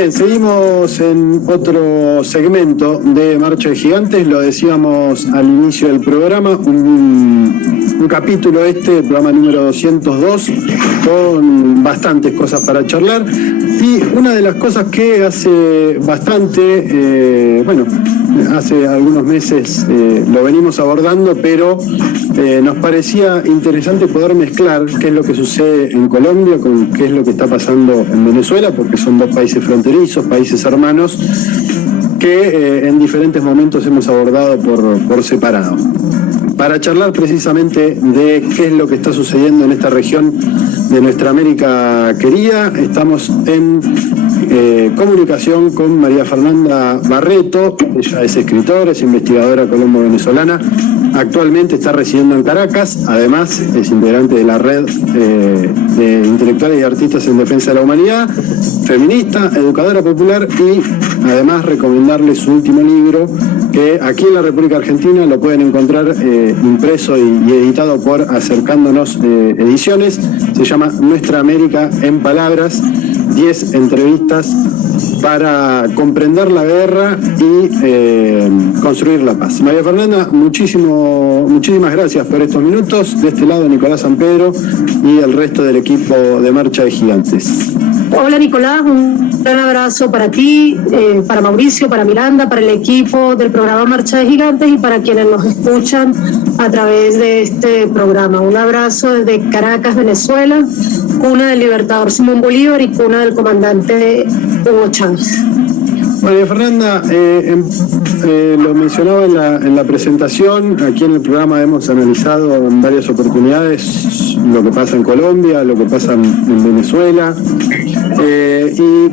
Bien, seguimos en otro segmento de Marcha de Gigantes, lo decíamos al inicio del programa, un capítulo programa número 202, con bastantes cosas para charlar, y una de las cosas que hace hace algunos meses lo venimos abordando, pero nos parecía interesante poder mezclar qué es lo que sucede en Colombia con qué es lo que está pasando en Venezuela, porque son dos países fronterizos, países hermanos, que en diferentes momentos hemos abordado por separado. Para charlar precisamente de qué es lo que está sucediendo en esta región de nuestra América querida, estamos en comunicación con María Fernanda Barreto. Ella es escritora, es investigadora colombo-venezolana, actualmente está residiendo en Caracas, además es integrante de la red de intelectuales y artistas en defensa de la humanidad, feminista, educadora popular, y además recomendarles su último libro, que aquí en la República Argentina lo pueden encontrar impreso y editado por Acercándonos Ediciones. Se llama Nuestra América en Palabras, 10 entrevistas para comprender la guerra y construir la paz. María Fernanda, muchísimas gracias por estos minutos. De este lado, Nicolás San Pedro y el resto del equipo de Marcha de Gigantes. Hola Nicolás, un gran abrazo para ti, para Mauricio, para Miranda, para el equipo del programa Marcha de Gigantes y para quienes nos escuchan a través de este programa. Un abrazo desde Caracas, Venezuela, cuna del libertador Simón Bolívar y cuna del comandante Hugo Chávez. María Fernanda, lo mencionaba en la presentación, aquí en el programa hemos analizado en varias oportunidades lo que pasa en Colombia, lo que pasa en Venezuela, y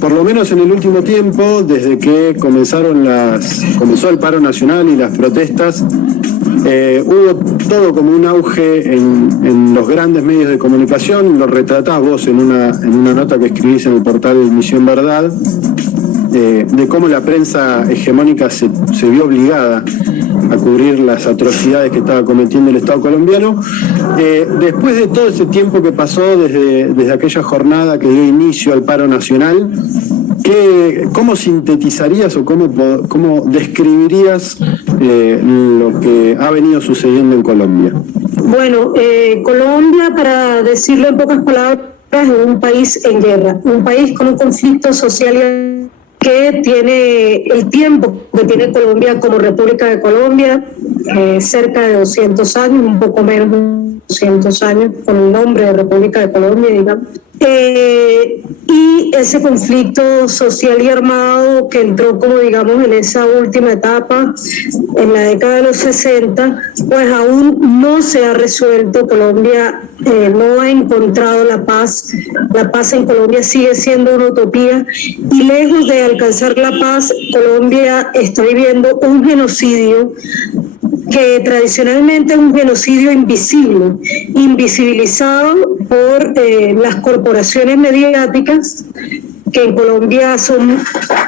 por lo menos en el último tiempo, desde que comenzó el paro nacional y las protestas, hubo todo como un auge en los grandes medios de comunicación. Lo retratás vos en una nota que escribís en el portal Misión Verdad, de cómo la prensa hegemónica se vio obligada a cubrir las atrocidades que estaba cometiendo el Estado colombiano. Después de todo ese tiempo que pasó desde aquella jornada que dio inicio al paro nacional, ¿cómo sintetizarías o cómo describirías lo que ha venido sucediendo en Colombia? Bueno, Colombia, para decirlo en pocas palabras, es un país en guerra, un país con un conflicto social que tiene el tiempo que tiene Colombia como República de Colombia, cerca de 200 años, un poco menos de 200 años, con el nombre de República de Colombia, digamos. Y ese conflicto social y armado que entró, como digamos, en esa última etapa, en la década de los 60, pues aún no se ha resuelto. Colombia no ha encontrado la paz. La paz en Colombia sigue siendo una utopía, y lejos de alcanzar la paz, Colombia está viviendo un genocidio que tradicionalmente es un genocidio invisibilizado por las corporaciones mediáticas, que en Colombia son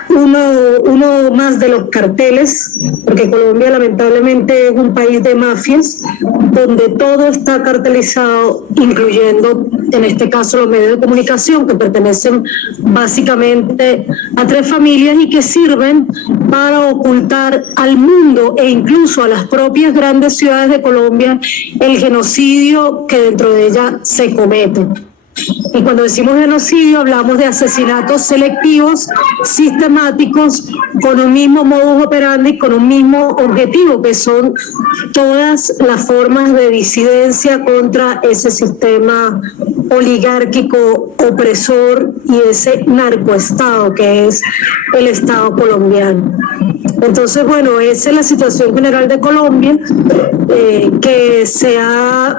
uno más de los carteles, porque Colombia lamentablemente es un país de mafias, donde todo está cartelizado, incluyendo en este caso los medios de comunicación, que pertenecen básicamente a 3 familias y que sirven para ocultar al mundo e incluso a las propias grandes ciudades de Colombia el genocidio que dentro de ella se comete. Y cuando decimos genocidio hablamos de asesinatos selectivos, sistemáticos, con un mismo modus operandi, con un mismo objetivo, que son todas las formas de disidencia contra ese sistema oligárquico opresor y ese narcoestado que es el Estado colombiano. Entonces, bueno, esa es la situación general de Colombia, que se ha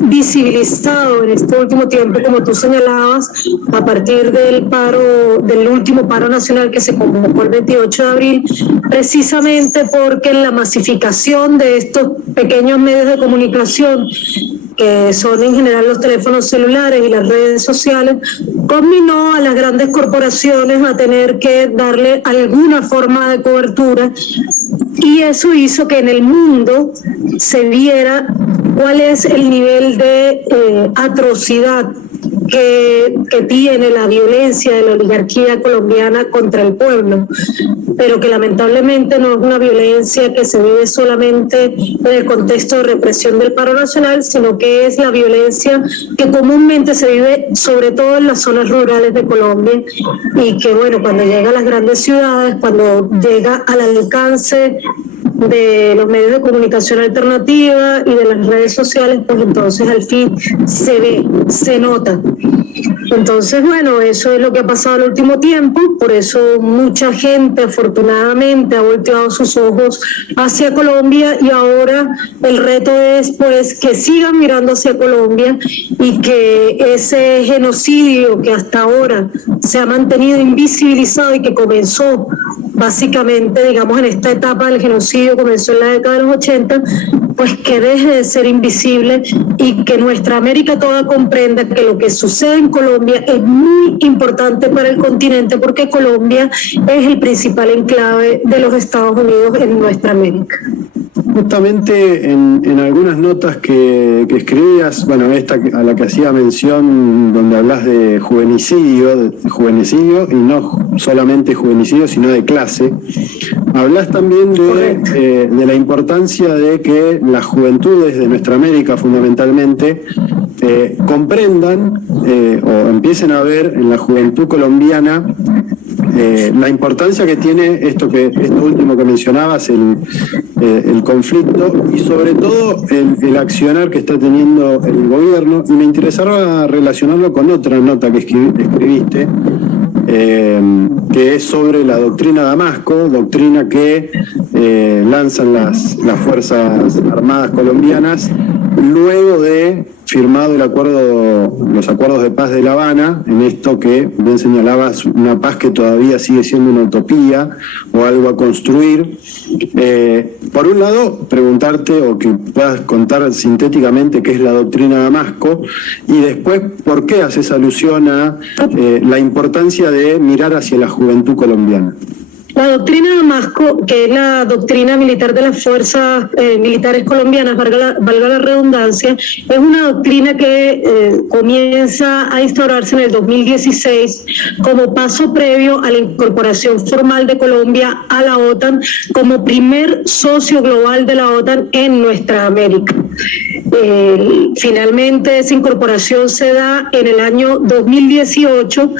visibilizado en este último tiempo, como tú señalabas, a partir del último paro nacional que se convocó el 28 de abril, precisamente porque la masificación de estos pequeños medios de comunicación, que son en general los teléfonos celulares y las redes sociales, conminó a las grandes corporaciones a tener que darle alguna forma de cobertura, y eso hizo que en el mundo se viera cuál es el nivel de atrocidad que tiene la violencia de la oligarquía colombiana contra el pueblo, pero que lamentablemente no es una violencia que se vive solamente en el contexto de represión del paro nacional, sino que es la violencia que comúnmente se vive sobre todo en las zonas rurales de Colombia, y que bueno, cuando llega a las grandes ciudades, cuando llega al alcance de los medios de comunicación alternativa y de las redes sociales, pues entonces al fin se ve, se nota. Entonces, bueno, eso es lo que ha pasado el último tiempo, por eso mucha gente afortunadamente ha volteado sus ojos hacia Colombia, y ahora el reto es pues que sigan mirando hacia Colombia y que ese genocidio que hasta ahora se ha mantenido invisibilizado y que comenzó básicamente, digamos, en esta etapa del genocidio, comenzó en la década de los 80, pues que deje de ser invisible y que nuestra América toda comprenda que lo que sucede en Colombia es muy importante para el continente, porque Colombia es el principal enclave de los Estados Unidos en nuestra América. Justamente en algunas notas que escribías, bueno, esta a la que hacía mención, donde hablas de juvenicidio y no solamente juvenicidio, sino de clase, hablas también de la importancia de que las juventudes de nuestra América, fundamentalmente, comprendan o empiecen a ver en la juventud colombiana la importancia que tiene esto último que mencionabas, el conflicto, y sobre todo el accionar que está teniendo el gobierno. Y me interesaba relacionarlo con otra nota que escribiste, que es sobre la doctrina Damasco, doctrina que lanzan las Fuerzas Armadas colombianas luego de firmado los acuerdos de paz de La Habana, en esto que bien señalabas, una paz que todavía sigue siendo una utopía o algo a construir. Por un lado, preguntarte o que puedas contar sintéticamente qué es la doctrina Damasco, y después por qué haces alusión a la importancia de mirar hacia la juventud colombiana. La doctrina Damasco, que es la doctrina militar de las fuerzas militares colombianas, valga la redundancia, es una doctrina que comienza a instaurarse en el 2016 como paso previo a la incorporación formal de Colombia a la OTAN como primer socio global de la OTAN en nuestra América. Finalmente esa incorporación se da en el año 2018,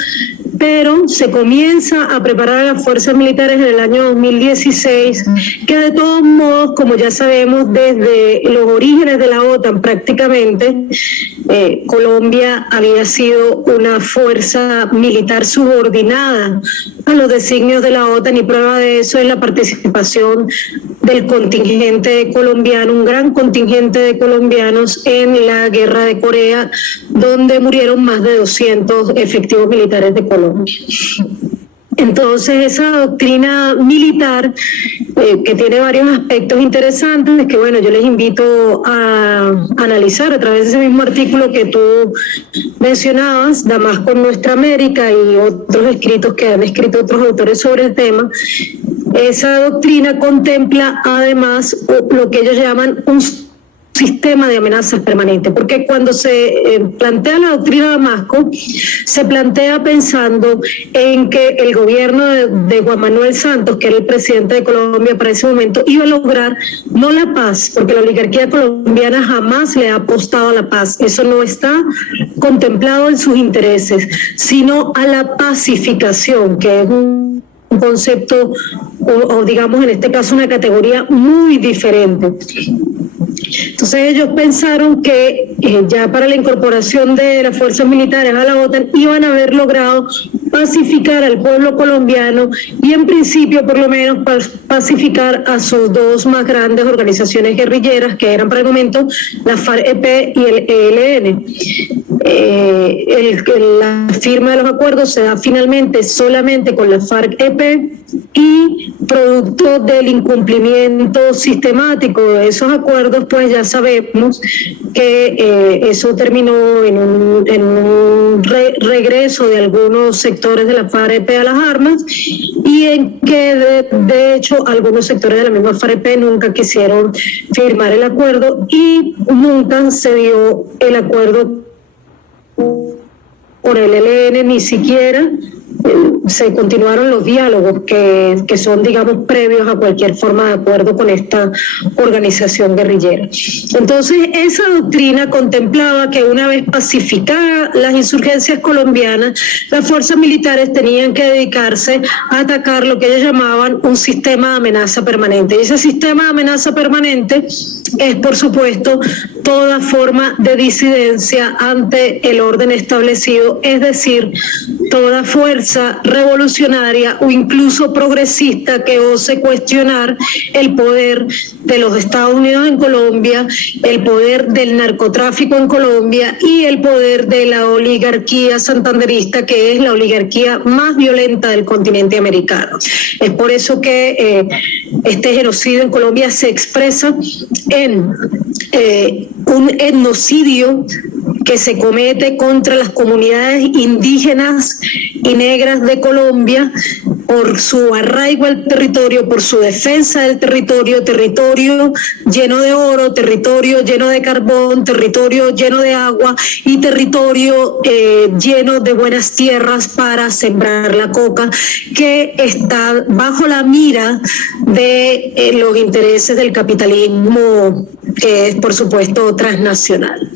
pero se comienza a preparar a las fuerzas militares en el año 2016, que de todos modos, como ya sabemos, desde los orígenes de la OTAN prácticamente, Colombia había sido una fuerza militar subordinada a los designios de la OTAN, y prueba de eso es la participación del contingente colombiano, un gran contingente de colombianos en la guerra de Corea, donde murieron más de 200 efectivos militares de Colombia. Entonces esa doctrina militar, que tiene varios aspectos interesantes, que bueno, yo les invito a analizar a través de ese mismo artículo que tú mencionabas, Damasco en nuestra América, y otros escritos que han escrito otros autores sobre el tema. Esa doctrina contempla además lo que ellos llaman un sistema de amenazas permanente, porque cuando se plantea la doctrina Damasco, se plantea pensando en que el gobierno de Juan Manuel Santos, que era el presidente de Colombia para ese momento, iba a lograr no la paz, porque la oligarquía colombiana jamás le ha apostado a la paz, eso no está contemplado en sus intereses, sino a la pacificación, que es un concepto o digamos en este caso una categoría muy diferente. Entonces ellos pensaron que ya para la incorporación de las fuerzas militares a la OTAN iban a haber logrado pacificar al pueblo colombiano y en principio por lo menos pacificar a sus dos más grandes organizaciones guerrilleras, que eran para el momento la FARC-EP y el ELN. La firma de los acuerdos se da finalmente solamente con la FARC-EP, y producto del incumplimiento sistemático de esos acuerdos, pues ya sabemos que eso terminó en un regreso de algunos sectores de la FARC-EP a las armas, y en que de hecho algunos sectores de la misma FARC-EP nunca quisieron firmar el acuerdo y nunca se dio el acuerdo con el ELN ni siquiera se continuaron los diálogos que son, digamos, previos a cualquier forma de acuerdo con esta organización guerrillera. Entonces, esa doctrina contemplaba que una vez pacificadas las insurgencias colombianas, las fuerzas militares tenían que dedicarse a atacar lo que ellos llamaban un sistema de amenaza permanente. Y ese sistema de amenaza permanente es, por supuesto, toda forma de disidencia ante el orden establecido, es decir, toda fuerza revolucionaria o incluso progresista que ose cuestionar el poder de los Estados Unidos en Colombia, el poder del narcotráfico en Colombia y el poder de la oligarquía santanderista, que es la oligarquía más violenta del continente americano. Es por eso que este genocidio en Colombia se expresa en un etnocidio que se comete contra las comunidades indígenas y negras de Colombia por su arraigo al territorio, por su defensa del territorio, territorio lleno de oro, territorio lleno de carbón, territorio lleno de agua y territorio lleno de buenas tierras para sembrar la coca, que está bajo la mira de los intereses del capitalismo, que es, por supuesto, transnacional.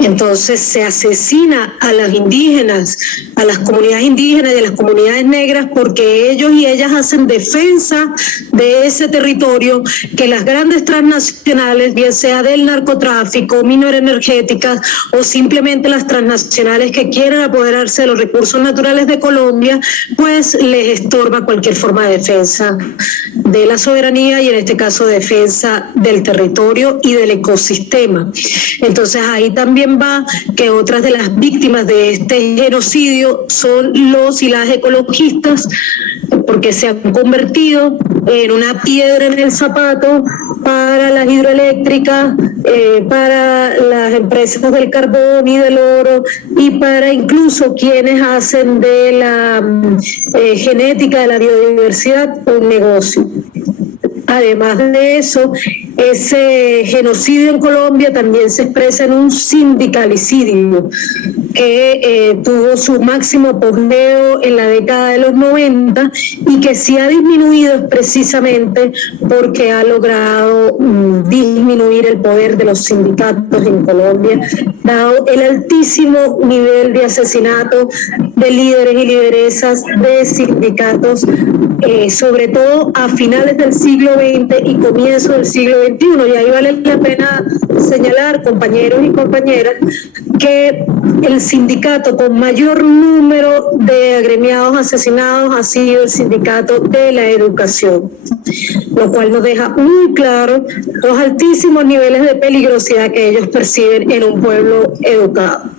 Entonces se asesina a las indígenas, a las comunidades indígenas y a las comunidades negras, porque ellos y ellas hacen defensa de ese territorio que las grandes transnacionales, bien sea del narcotráfico, minoenergéticas o simplemente las transnacionales que quieren apoderarse de los recursos naturales de Colombia, pues les estorba cualquier forma de defensa de la soberanía y en este caso defensa del territorio y del ecosistema. Entonces ahí también va que otras de las víctimas de este genocidio son los y las ecologistas, porque se han convertido en una piedra en el zapato para las hidroeléctricas, para las empresas del carbón y del oro y para incluso quienes hacen de la genética de la biodiversidad un negocio. Además de eso, ese genocidio en Colombia también se expresa en un sindicalicidio que tuvo su máximo apogeo en la década de los 90 y que sí ha disminuido precisamente porque ha logrado disminuir el poder de los sindicatos en Colombia, dado el altísimo nivel de asesinato de líderes y lideresas de sindicatos, sobre todo a finales del siglo XX y comienzo del siglo XXI. Y ahí vale la pena señalar, compañeros y compañeras, que el sindicato con mayor número de agremiados asesinados ha sido el sindicato de la educación, lo cual nos deja muy claro los altísimos niveles de peligrosidad que ellos perciben en un pueblo educado.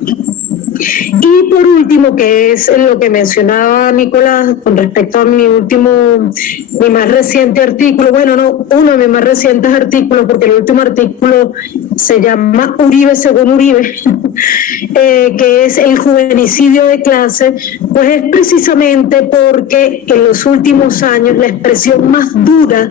Y por último, que es lo que mencionaba Nicolás con respecto a mi más reciente artículo, bueno, no, uno de mis más recientes artículos, porque el último artículo se llama Uribe según Uribe, que es el juvenicidio de clase, pues es precisamente porque en los últimos años la expresión más dura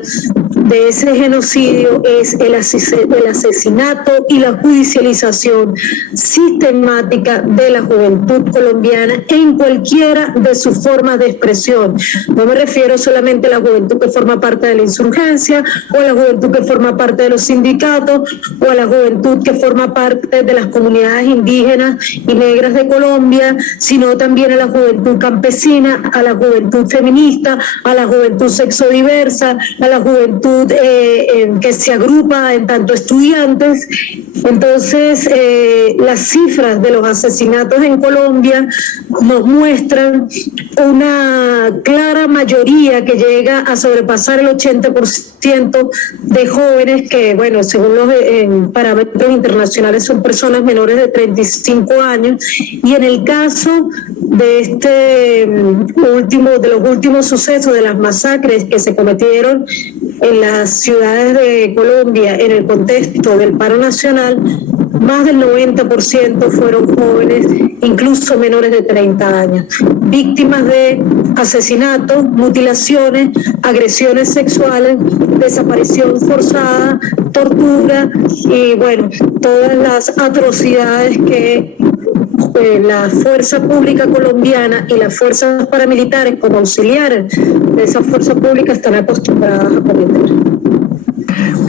de ese genocidio es el asesinato y la judicialización sistemática de la juventud colombiana en cualquiera de sus formas de expresión. No me refiero solamente a la juventud que forma parte de la insurgencia, o a la juventud que forma parte de los sindicatos, o a la juventud que forma parte de las comunidades indígenas y negras de Colombia, sino también a la juventud campesina, a la juventud feminista, a la juventud sexodiversa, a la juventud que se agrupa en tanto estudiantes. Entonces, las cifras de los asesinatos en Colombia nos muestran una clara mayoría que llega a sobrepasar el 80% de jóvenes que, bueno, según los parámetros internacionales son personas menores de 35 años, y en el caso de los últimos sucesos, de las masacres que se cometieron en las ciudades de Colombia en el contexto del paro nacional, más del 90% fueron jóvenes, incluso menores de 30 años, víctimas de asesinatos, mutilaciones, agresiones sexuales, desaparición forzada, tortura y, bueno, todas las atrocidades que la fuerza pública colombiana y las fuerzas paramilitares como auxiliares de esa fuerza pública están acostumbradas a cometer.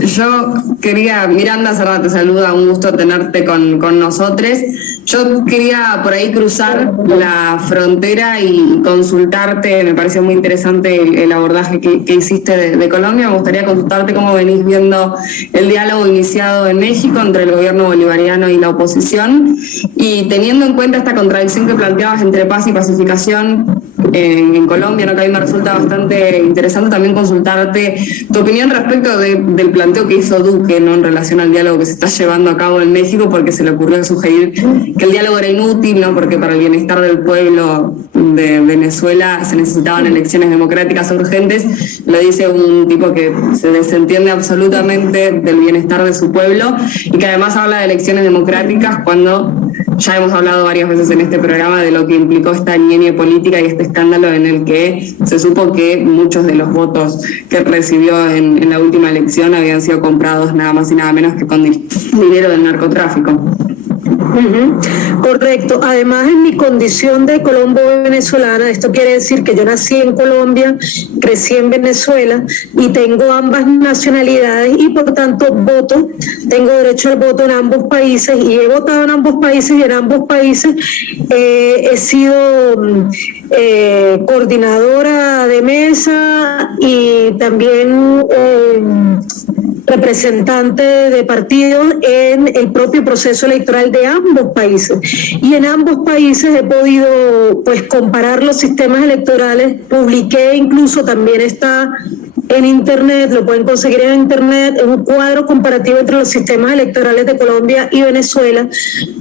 Yo quería, Miranda Serra te saluda, un gusto tenerte con nosotros. Yo quería por ahí cruzar la frontera y consultarte, me pareció muy interesante el abordaje que hiciste de Colombia. Me gustaría consultarte cómo venís viendo el diálogo iniciado en México entre el gobierno bolivariano y la oposición, y teniendo en cuenta esta contradicción que planteabas entre paz y pacificación en Colombia, ¿no? Que a mí me resulta bastante interesante también consultarte tu opinión respecto del planteo que hizo Duque, ¿no? En relación al diálogo que se está llevando a cabo en México, porque se le ocurrió sugerir que el diálogo era inútil, ¿no? Porque para el bienestar del pueblo de Venezuela se necesitaban elecciones democráticas urgentes. Lo dice un tipo que se desentiende absolutamente del bienestar de su pueblo y que además habla de elecciones democráticas cuando ya hemos hablado varias veces en este programa de lo que implicó esta ñeñe política y este escándalo en el que se supo que muchos de los votos que recibió en la última elección habían sido comprados nada más y nada menos que con dinero del narcotráfico. Correcto. Además, en mi condición de colombo-venezolana, esto quiere decir que yo nací en Colombia, crecí en Venezuela y tengo ambas nacionalidades y por tanto tengo derecho al voto en ambos países y he votado en ambos países y en ambos países he sido coordinadora de mesa y también representante de partidos en el propio proceso electoral de ambos países. Y en ambos países he podido comparar los sistemas electorales, publiqué incluso, también está en internet, lo pueden conseguir en internet, es un cuadro comparativo entre los sistemas electorales de Colombia y Venezuela,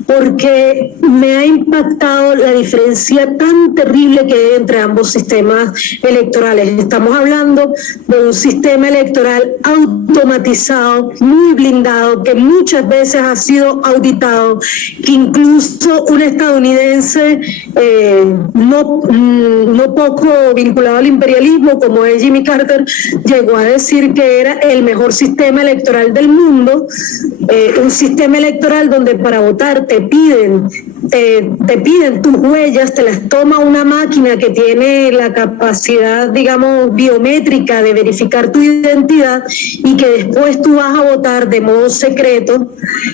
porque me ha impactado la diferencia tan terrible que hay entre ambos sistemas electorales. Estamos hablando de un sistema electoral automatizado, muy blindado, que muchas veces ha sido auditado, que incluso un estadounidense no poco vinculado al imperialismo, como es Jimmy Carter, llegó a decir que era el mejor sistema electoral del mundo, un sistema electoral donde para votar te piden tus huellas, te las toma una máquina que tiene la capacidad, digamos, biométrica de verificar tu identidad y que después tú vas a votar de modo secreto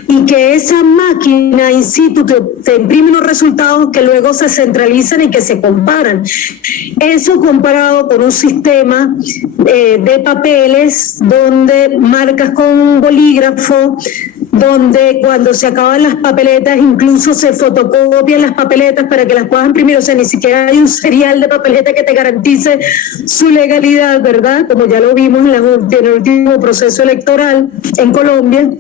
y que esa máquina in situ te imprime unos resultados que luego se centralizan y que se comparan. Eso comparado con un sistema de papeles donde marcas con un bolígrafo, donde cuando se acaban las papeletas incluso se fotocopian las papeletas para que las puedas imprimir, o sea, ni siquiera hay un serial de papeleta que te garantice su legalidad, ¿verdad? Como ya lo vimos en el último proceso electoral en Colombia,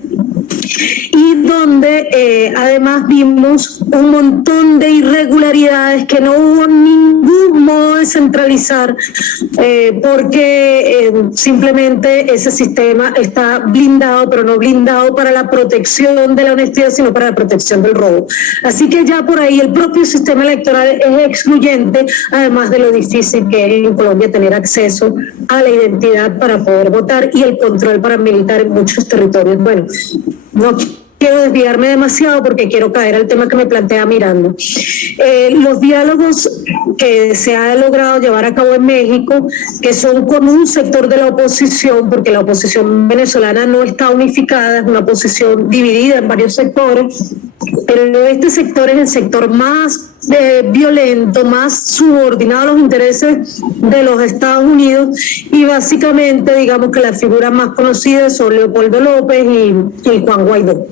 y donde además vimos un montón de irregularidades que no hubo ningún modo de centralizar porque simplemente ese sistema está blindado, pero no blindado para la protección de la honestidad, sino para la protección del robo. Así que ya por ahí el propio sistema electoral es excluyente, además de lo difícil que es en Colombia tener acceso a la identidad para poder votar y el control paramilitar en muchos territorios. Bueno, no quiero desviarme demasiado porque quiero caer al tema que me plantea Miranda. Los diálogos que se ha logrado llevar a cabo en México, que son con un sector de la oposición, porque la oposición venezolana no está unificada, es una oposición dividida en varios sectores, pero este sector es el sector más violento, más subordinado a los intereses de los Estados Unidos y básicamente digamos que las figuras más conocidas son Leopoldo López y Juan Guaidó.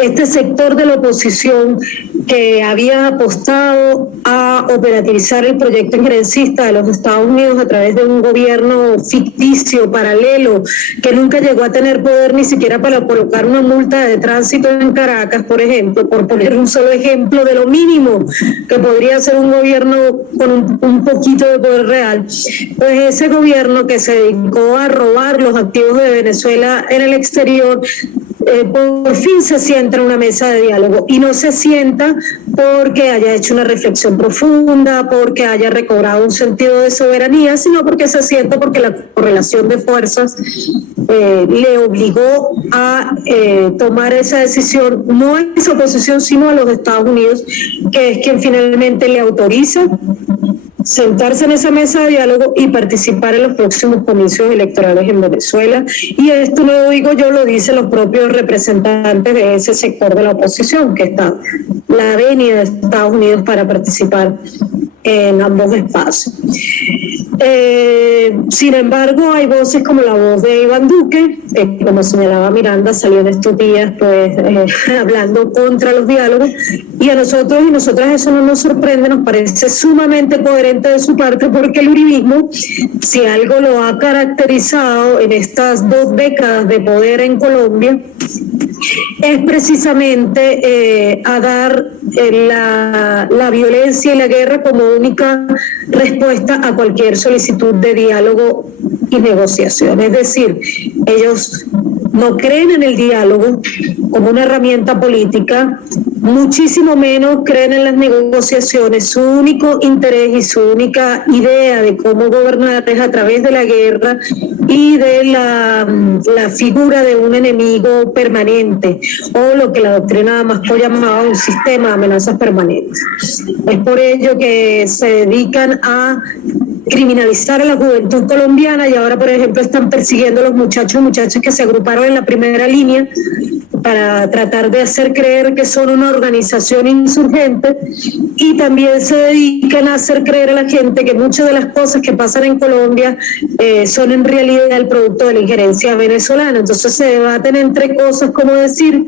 Este sector de la oposición que había apostado a operativizar el proyecto injerencista de los Estados Unidos a través de un gobierno ficticio, paralelo, que nunca llegó a tener poder ni siquiera para colocar una multa de tránsito en Caracas, por ejemplo, por poner un solo ejemplo de lo mínimo que podría ser un gobierno con un poquito de poder real, pues ese gobierno que se dedicó a robar los activos de Venezuela en el exterior, por fin se sienta en una mesa de diálogo y no se sienta porque haya hecho una reflexión profunda, porque haya recobrado un sentido de soberanía, sino porque se sienta porque la correlación de fuerzas le obligó a tomar esa decisión, no a esa oposición, sino a los Estados Unidos, que es quien finalmente le autoriza sentarse en esa mesa de diálogo y participar en los próximos comicios electorales en Venezuela. Y esto no lo digo yo, lo dicen los propios representantes de ese sector de la oposición, que está la venia de Estados Unidos para participar en ambos espacios. Sin embargo, hay voces como la voz de Iván Duque, como señalaba Miranda, salió en estos días hablando contra los diálogos, y a nosotros y nosotras eso no nos sorprende, nos parece sumamente coherente de su parte, porque el uribismo, si algo lo ha caracterizado en estas 2 décadas de poder en Colombia, es precisamente a dar la violencia y la guerra como única respuesta a cualquier solicitud de diálogo y negociación. Es decir, ellos no creen en el diálogo como una herramienta política, muchísimo menos creen en las negociaciones. Su único interés y su única idea de cómo gobernar es a través de la guerra y de la figura de un enemigo permanente, o lo que la doctrina Damasco llamaba un sistema de amenazas permanentes. Es por ello que se dedican a criminalizar a la juventud colombiana, y ahora, por ejemplo, están persiguiendo a los muchachos y muchachas que se agruparon en la primera línea para tratar de hacer creer que son una organización insurgente, y también se dedican a hacer creer a la gente que muchas de las cosas que pasan en Colombia son en realidad el producto de la injerencia venezolana. Entonces se debaten entre cosas como decir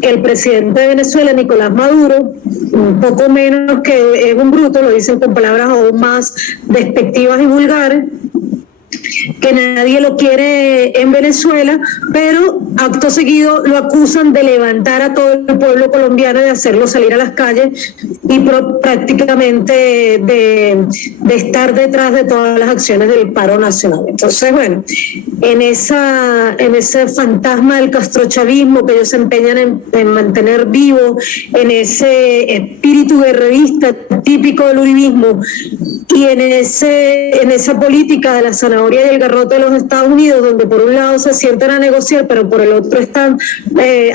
que el presidente de Venezuela, Nicolás Maduro, un poco menos que es un bruto, lo dicen con palabras aún más despectivas y vulgares, que nadie lo quiere en Venezuela, pero acto seguido lo acusan de levantar a todo el pueblo colombiano, de hacerlo salir a las calles y prácticamente de estar detrás de todas las acciones del paro nacional. Entonces, bueno, en ese fantasma del castrochavismo que ellos se empeñan en mantener vivo, en ese espíritu guerrerista típico del uribismo, y en esa política de la zanahoria y el garrote de los Estados Unidos, donde por un lado se sientan a negociar, pero por el otro están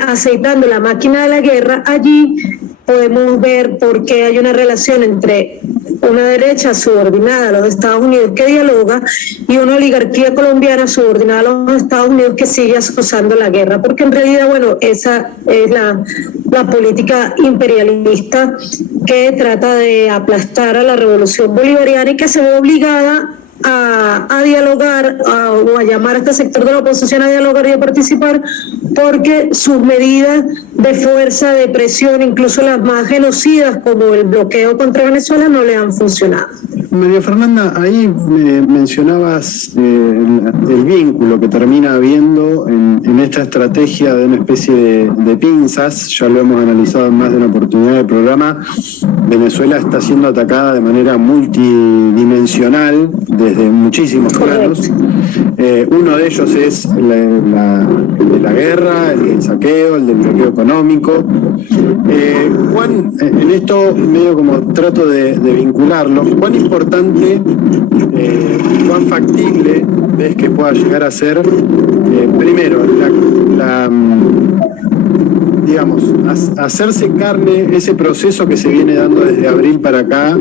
aceitando la máquina de la guerra, allí podemos ver por qué hay una relación entre una derecha subordinada a los Estados Unidos que dialoga y una oligarquía colombiana subordinada a los Estados Unidos que sigue asociando la guerra, porque en realidad, bueno, esa es la política imperialista que trata de aplastar a la revolución bolivariana y que se ve obligada a dialogar o a llamar a este sector de la oposición a dialogar y a participar, porque sus medidas de fuerza, de presión, incluso las más genocidas como el bloqueo contra Venezuela, no le han funcionado. María Fernanda, ahí mencionabas el vínculo que termina habiendo en esta estrategia de una especie de pinzas. Ya lo hemos analizado en más de una oportunidad del programa. Venezuela está siendo atacada de manera multidimensional desde muchísimos planos. Uno de ellos es el de la guerra, el del saqueo, el del bloqueo económico. Juan, en esto medio como trato de vincularlo, ¿cuán importante, cuán factible ves que pueda llegar a ser, primero, digamos, hacerse carne ese proceso que se viene dando desde abril para acá,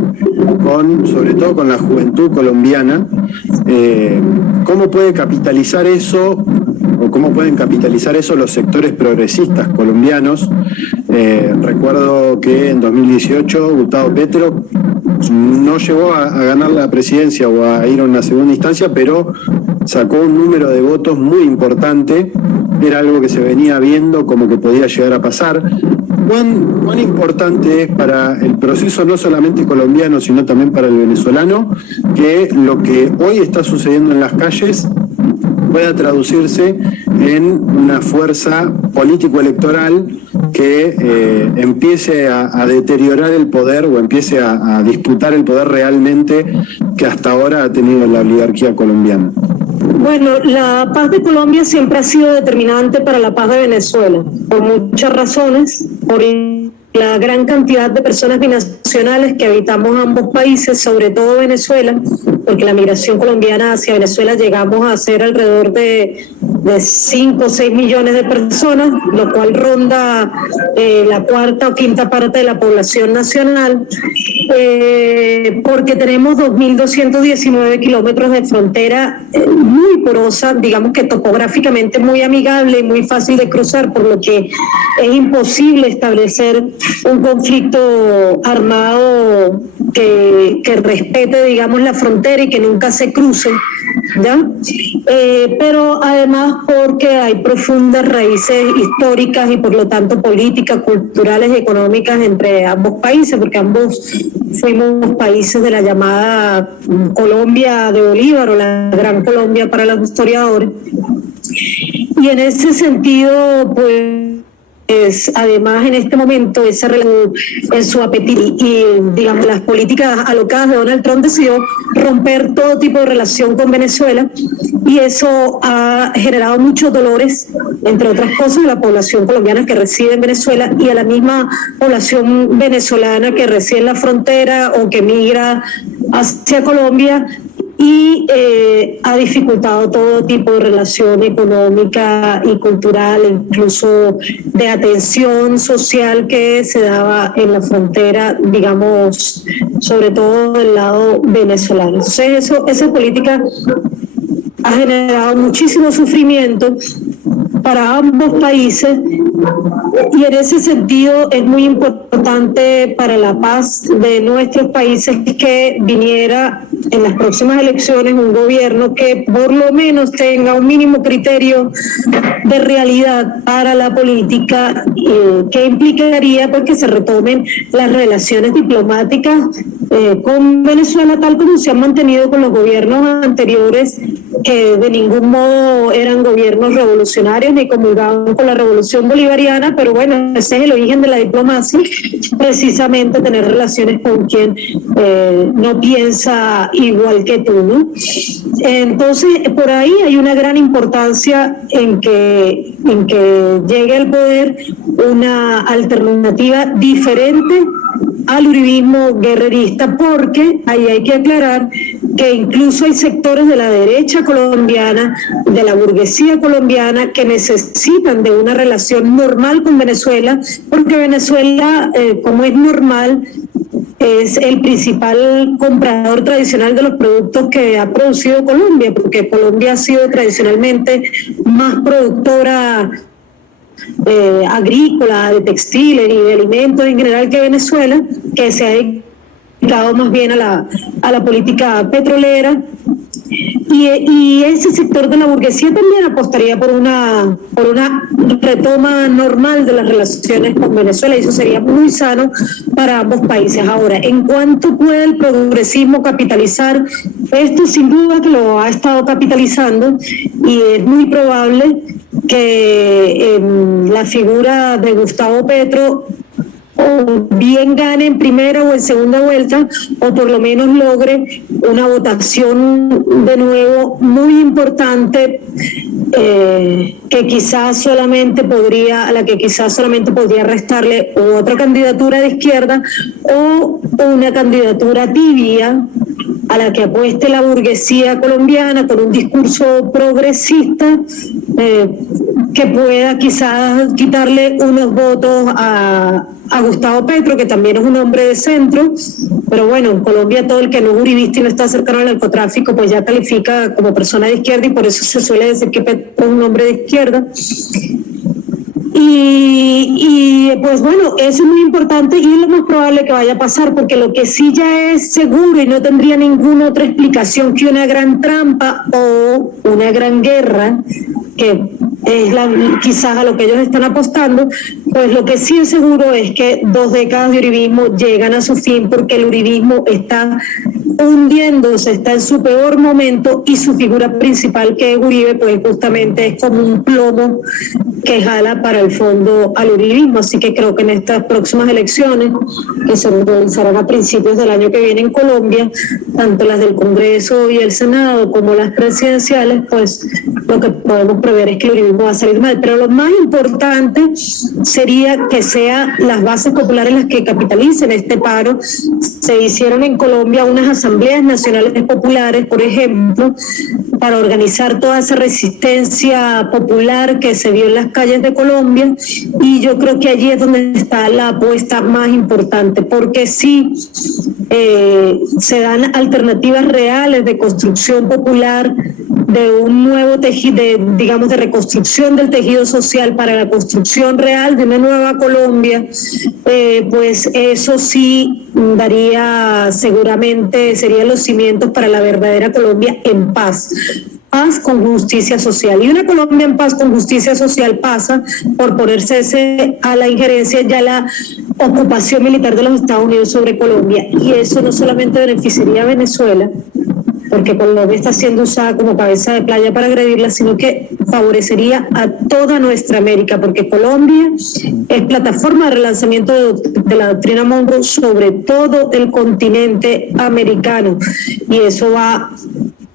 sobre todo con la juventud colombiana? ¿Cómo puede capitalizar eso, o cómo pueden capitalizar eso los sectores progresistas colombianos? Recuerdo que en 2018 Gustavo Petro no llegó a ganar la presidencia o a ir a una segunda instancia, pero sacó un número de votos muy importante. Era algo que se venía viendo como que podía llegar a pasar. ¿Cuán importante es para el proceso, no solamente colombiano, sino también para el venezolano, que lo que hoy está sucediendo en las calles pueda traducirse en una fuerza político-electoral que empiece a deteriorar el poder, o empiece a disputar el poder realmente que hasta ahora ha tenido la oligarquía colombiana? Bueno, la paz de Colombia siempre ha sido determinante para la paz de Venezuela, por muchas razones, por la gran cantidad de personas binacionales que habitamos ambos países, sobre todo Venezuela, porque la migración colombiana hacia Venezuela llegamos a ser alrededor de de 5 o 6 millones de personas, lo cual ronda la cuarta o quinta parte de la población nacional, porque tenemos 2.219 kilómetros de frontera muy porosa, digamos que topográficamente muy amigable y muy fácil de cruzar, por lo que es imposible establecer un conflicto armado que respete, digamos, la frontera y que nunca se cruce, ¿ya? Pero además porque hay profundas raíces históricas y por lo tanto políticas, culturales y económicas entre ambos países, porque ambos fuimos países de la llamada Colombia de Bolívar o la Gran Colombia para los historiadores. Y en ese sentido, pues además en este momento esa relación en su apetito y digamos las políticas alocadas de Donald Trump decidió romper todo tipo de relación con Venezuela, y eso ha generado muchos dolores, entre otras cosas, a la población colombiana que reside en Venezuela y a la misma población venezolana que reside en la frontera o que migra hacia Colombia, y ha dificultado todo tipo de relación económica y cultural, incluso de atención social que se daba en la frontera, digamos, sobre todo del lado venezolano. Entonces esa política ha generado muchísimo sufrimiento para ambos países, y en ese sentido es muy importante para la paz de nuestros países que viniera en las próximas elecciones un gobierno que por lo menos tenga un mínimo criterio de realidad para la política, que implicaría pues que se retomen las relaciones diplomáticas con Venezuela tal como se han mantenido con los gobiernos anteriores, que de ningún modo eran gobiernos revolucionarios ni comulgaban con la revolución bolivariana, pero bueno, ese es el origen de la diplomacia, precisamente tener relaciones con quien no piensa igual que tú, ¿no? Entonces, por ahí hay una gran importancia en que llegue al poder una alternativa diferente al uribismo guerrerista, porque ahí hay que aclarar que incluso hay sectores de la derecha colombiana, de la burguesía colombiana, que necesitan de una relación normal con Venezuela, porque Venezuela, como es normal, es el principal comprador tradicional de los productos que ha producido Colombia, porque Colombia ha sido tradicionalmente más productora agrícola, de textiles y de alimentos en general que Venezuela, que se ha dedicado más bien a la política petrolera, y ese sector de la burguesía también apostaría por una retoma normal de las relaciones con Venezuela, y eso sería muy sano para ambos países. Ahora, en cuanto puede el progresismo capitalizar esto, sin duda que lo ha estado capitalizando, y es muy probable que la figura de Gustavo Petro o bien gane en primera o en segunda vuelta, o por lo menos logre una votación de nuevo muy importante, que quizás solamente podría restarle otra candidatura de izquierda o una candidatura tibia a la que apueste la burguesía colombiana con un discurso progresista, que pueda quizás quitarle unos votos a Gustavo Petro, que también es un hombre de centro, pero bueno, en Colombia todo el que no es uribista y no está cercano al narcotráfico pues ya califica como persona de izquierda, y por eso se suele decir que Petro es un hombre de izquierda. Y pues bueno, eso es muy importante y es lo más probable que vaya a pasar, porque lo que sí ya es seguro y no tendría ninguna otra explicación que una gran trampa o una gran guerra, que es quizás a lo que ellos están apostando, pues lo que sí es seguro es que 2 décadas de uribismo llegan a su fin, porque el uribismo está hundiéndose, está en su peor momento, y su figura principal, que es Uribe, pues justamente es como un plomo que jala para el fondo al uribismo. Así que creo que en estas próximas elecciones, que se realizarán a principios del año que viene en Colombia, tanto las del Congreso y el Senado como las presidenciales, pues lo que podemos prever es que el uribismo va a salir mal. Pero lo más importante sería que sean las bases populares las que capitalicen este paro. Se hicieron en Colombia unas asambleas nacionales populares, por ejemplo, para organizar toda esa resistencia popular que se vio en las calles de Colombia, y yo creo que allí es donde está la apuesta más importante, porque sí se dan alternativas reales de construcción popular, de un nuevo tejido, digamos, de reconstrucción del tejido social para la construcción real de una nueva Colombia, pues eso sí daría, seguramente serían los cimientos para la verdadera Colombia en paz. Paz con justicia social. Y una Colombia en paz con justicia social pasa por ponerse a la injerencia ya la ocupación militar de los Estados Unidos sobre Colombia. Y eso no solamente beneficiaría a Venezuela, porque Colombia está siendo usada como cabeza de playa para agredirla, sino que favorecería a toda nuestra América, porque Colombia es plataforma de relanzamiento de la doctrina Monroe sobre todo el continente americano. Y eso va...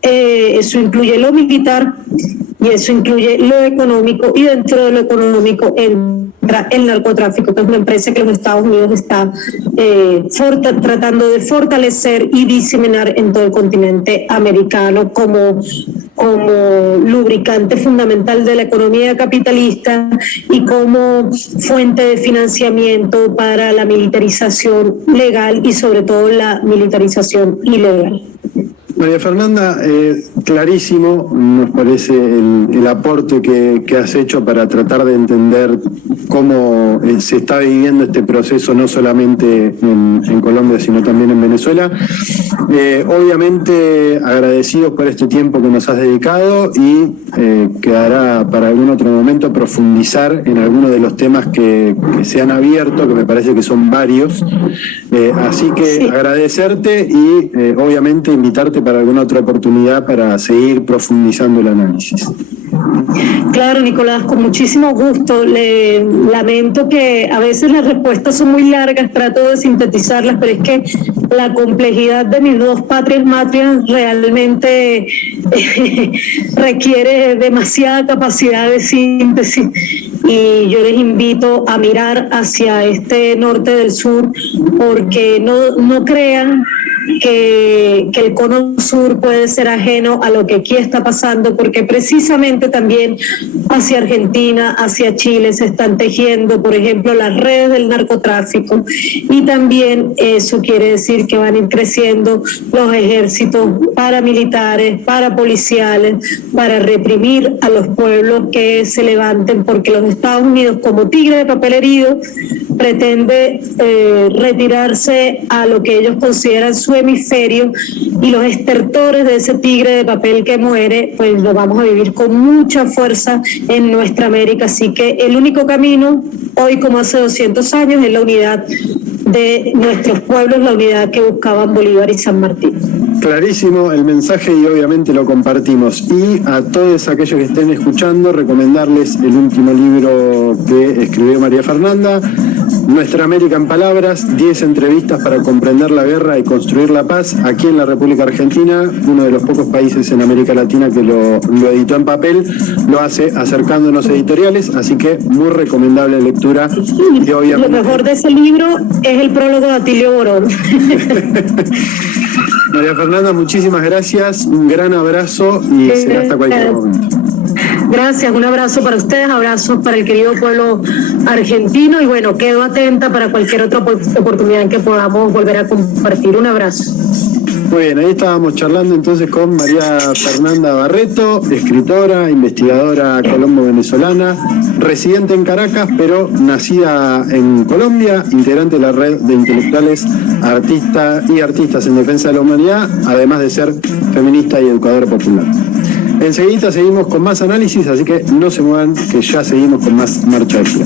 eso incluye lo militar y eso incluye lo económico, y dentro de lo económico entra el narcotráfico, que es una empresa que los Estados Unidos está tratando de fortalecer y diseminar en todo el continente americano como lubricante fundamental de la economía capitalista y como fuente de financiamiento para la militarización legal y sobre todo la militarización ilegal. María Fernanda, clarísimo nos parece el aporte que has hecho para tratar de entender cómo se está viviendo este proceso, no solamente en Colombia, sino también en Venezuela. Obviamente agradecidos por este tiempo que nos has dedicado, y quedará para algún otro momento profundizar en algunos de los temas que se han abierto, que me parece que son varios. Así que sí, agradecerte y obviamente invitarte para alguna otra oportunidad para seguir profundizando el análisis. Claro, Nicolás, con muchísimo gusto. Lamento que a veces las respuestas son muy largas, trato de sintetizarlas, pero es que la complejidad de mis dos matrias realmente requiere demasiada capacidad de síntesis, y yo les invito a mirar hacia este norte del sur, porque no crean que el cono sur puede ser ajeno a lo que aquí está pasando, porque precisamente también hacia Argentina, hacia Chile se están tejiendo, por ejemplo, las redes del narcotráfico, y también eso quiere decir que van a ir creciendo los ejércitos paramilitares, parapoliciales, para reprimir a los pueblos que se levanten, porque los Estados Unidos, como tigre de papel herido, pretende retirarse a lo que ellos consideran su hemisferio, y los estertores de ese tigre de papel que muere, pues lo vamos a vivir con mucha fuerza en nuestra América. Así que el único camino, hoy como hace 200 años, es la unidad de nuestros pueblos, la unidad que buscaban Bolívar y San Martín. Clarísimo el mensaje y obviamente lo compartimos. Y a todos aquellos que estén escuchando, recomendarles el último libro que escribió María Fernanda, Nuestra América en Palabras, 10 entrevistas para comprender la guerra y construir la paz, aquí en la República Argentina, uno de los pocos países en América Latina que lo editó en papel, lo hace acercándonos editoriales, así que muy recomendable lectura. Y obviamente... Lo mejor de ese libro es el prólogo de Atilio Borón. María Fernanda, muchísimas gracias, un gran abrazo y será hasta cualquier momento. Gracias, un abrazo para ustedes, abrazos para el querido pueblo argentino, y bueno, quedo atenta para cualquier otra oportunidad en que podamos volver a compartir. Un abrazo. Muy bien, ahí estábamos charlando entonces con María Fernanda Barreto, escritora, investigadora colombo-venezolana, residente en Caracas, pero nacida en Colombia, integrante de la red de intelectuales artistas en defensa de la humanidad, además de ser feminista y educadora popular. Enseguida seguimos con más análisis, así que no se muevan, que ya seguimos con más Marcha de Pie.